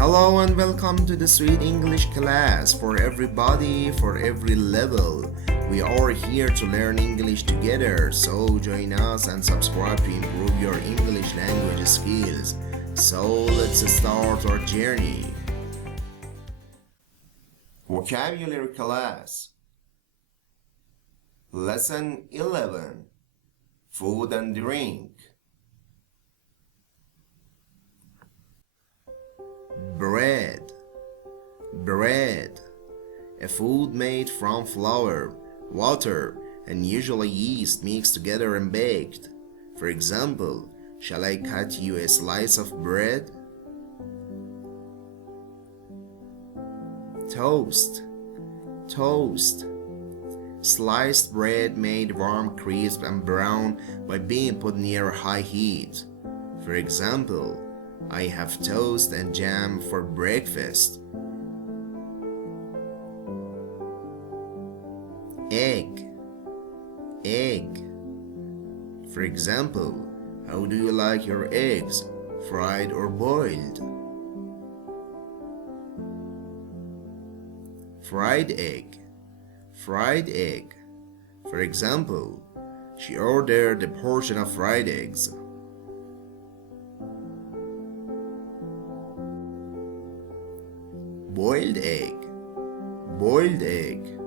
Hello and welcome to the Sweet English class for everybody, for every level. We are here to learn English together, so join us and subscribe to improve your English language skills. So let's start our journey. Vocabulary class. Lesson 11. Food and drink. Bread. A food made from flour, water, and usually yeast mixed together and baked. For example, shall I cut you a slice of bread? Toast. Sliced bread made warm, crisp, and brown by being put near high heat. For example, I have toast and jam for breakfast. Egg. For example, how do you like your eggs, fried or boiled? Fried egg. For example, she ordered a portion of fried eggs. Boiled egg.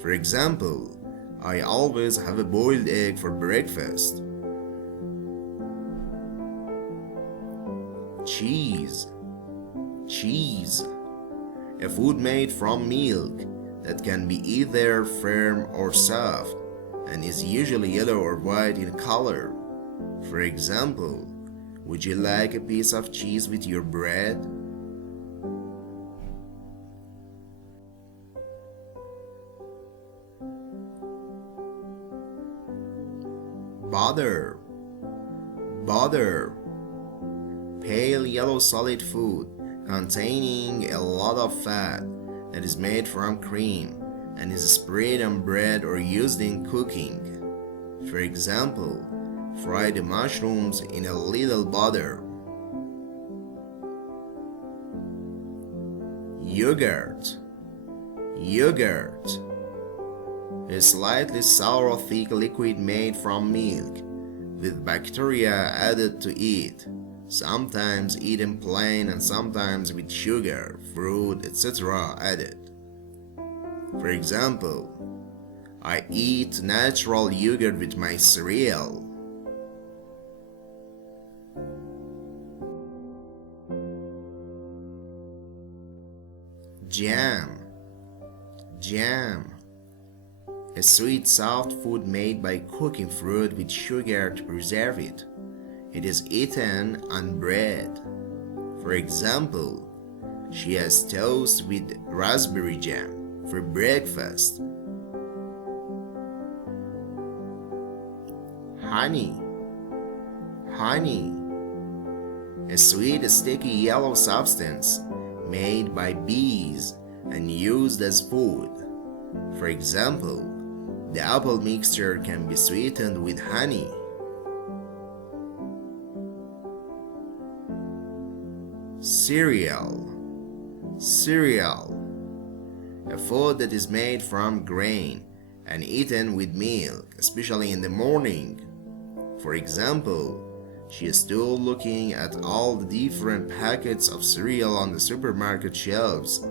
For example, I always have a boiled egg for breakfast. Cheese. A food made from milk that can be either firm or soft and is usually yellow or white in color. For example, would you like a piece of cheese with your bread? Butter. Pale yellow solid food containing a lot of fat that is made from cream and is spread on bread or used in cooking. For example, fry the mushrooms in a little butter. Yoghurt. A slightly sour thick liquid made from milk with bacteria added to it, sometimes eaten plain and sometimes with sugar, fruit, etc. added. For example, I eat natural yogurt with my cereal. Jam. A sweet, soft food made by cooking fruit with sugar to preserve it. It is eaten on bread. For example, she has toast with raspberry jam for breakfast. Honey. A sweet, sticky yellow substance made by bees and used as food. For example, the apple mixture can be sweetened with honey. Cereal. A food that is made from grain and eaten with milk, especially in the morning. For example, she is still looking at all the different packets of cereal on the supermarket shelves.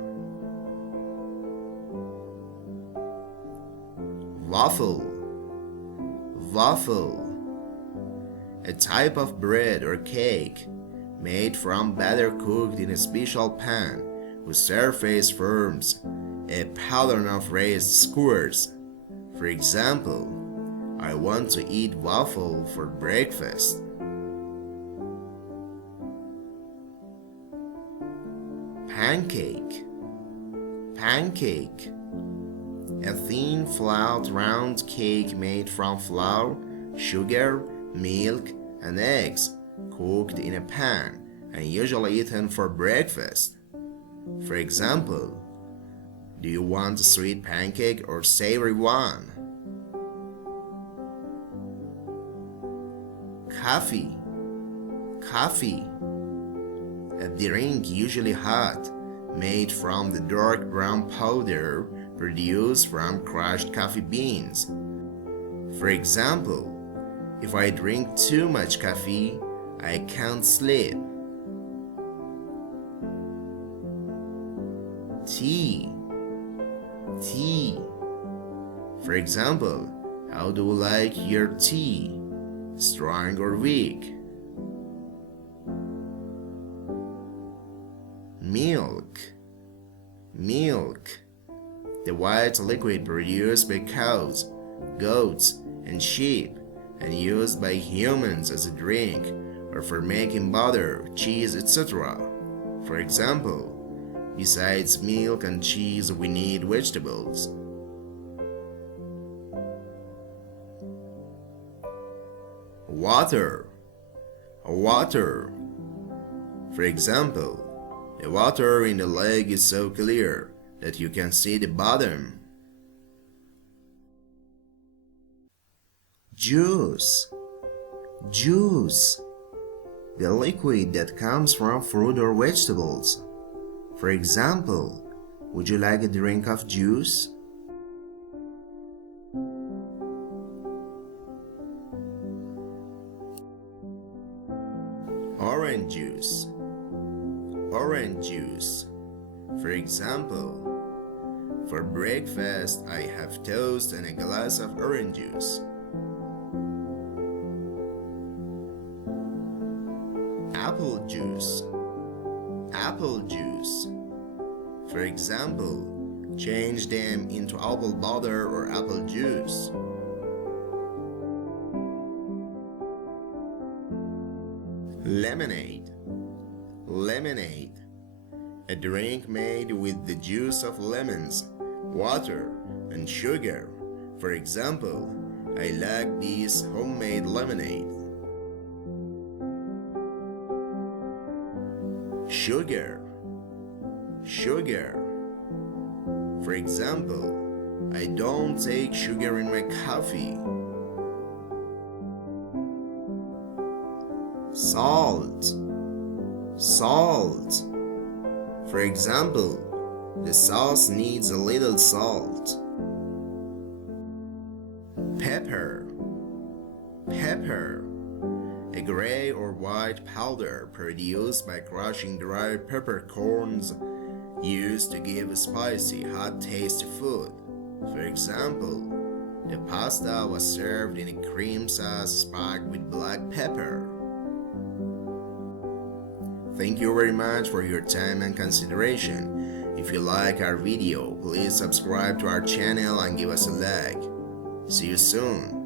Waffle. A type of bread or cake made from batter cooked in a special pan whose surface forms a pattern of raised squares. For example, I want to eat waffle for breakfast. Pancake. A thin, flat, round cake made from flour, sugar, milk, and eggs, cooked in a pan and usually eaten for breakfast. For example, do you want a sweet pancake or savory one? Coffee. A drink usually hot, made from the dark brown powder produced from crushed coffee beans. For example, if I drink too much coffee, I can't sleep. Tea. For example, how do you like your tea? Strong or weak? Milk. The white liquid produced by cows, goats, and sheep, and used by humans as a drink or for making butter, cheese, etc. For example, besides milk and cheese, we need vegetables. Water. For example, the water in the lake is so clear that you can see the bottom. Juice. The liquid that comes from fruit or vegetables. For example, would you like a drink of juice? Orange juice. For example, for breakfast I have toast and a glass of orange juice. Apple juice. For example, change them into apple butter or apple juice. Lemonade. A drink made with the juice of lemons, water, and sugar. For example, I like this homemade lemonade. Sugar. For example, I don't take sugar in my coffee. Salt. For example, the sauce needs a little salt. Pepper. A gray or white powder produced by crushing dry peppercorns used to give a spicy, hot taste to food. For example, the pasta was served in a cream sauce spiked with black pepper. Thank you very much for your time and consideration. If you like our video, please subscribe to our channel and give us a like. See you soon.